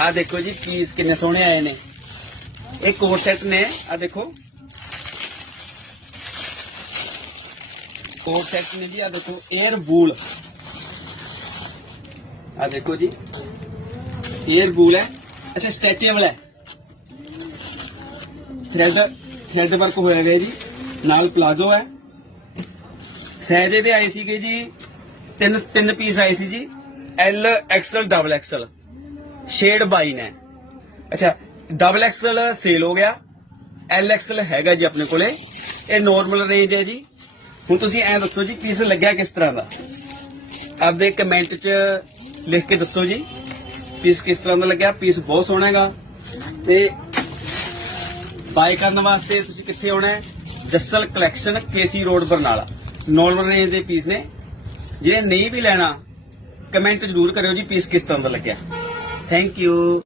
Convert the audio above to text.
आ देखो जी पीस कितने सोहने आए ने। एक कोट सेट ने आ देखो कोट सेट ने जी। आ देखो एयर बूल, आ देखो जी एयर बूल है। अच्छा स्ट्रेचेबल है, थ्रेड वर्क होया गया जी, नाल प्लाजो है। साइज दे आए सी जी तीन पीस आए सी जी, L XL double XL, shade 22 है। अच्छा डबल एक्सल सेल हो गया, एल एक्सल हैगा जी अपने कोले, ये नॉर्मल रेंज है जी। हुण तुसीं ऐ दसो जी पीस लग्या किस तरह का, आपदे कमेंट च लिख के दसो जी पीस किस तरह का लग्या। पीस बहुत सोहना हैगा ते बाय करने वास्ते तुसीं कित्थे आउणा है, जस्सल कलैक्शन केसी रोड बरनाला। नॉर्मल रेंज के पीस ने, जे नहीं भी लेना कमेंट जरूर करियो जी पीस किस तरह का लग्या। Thank you.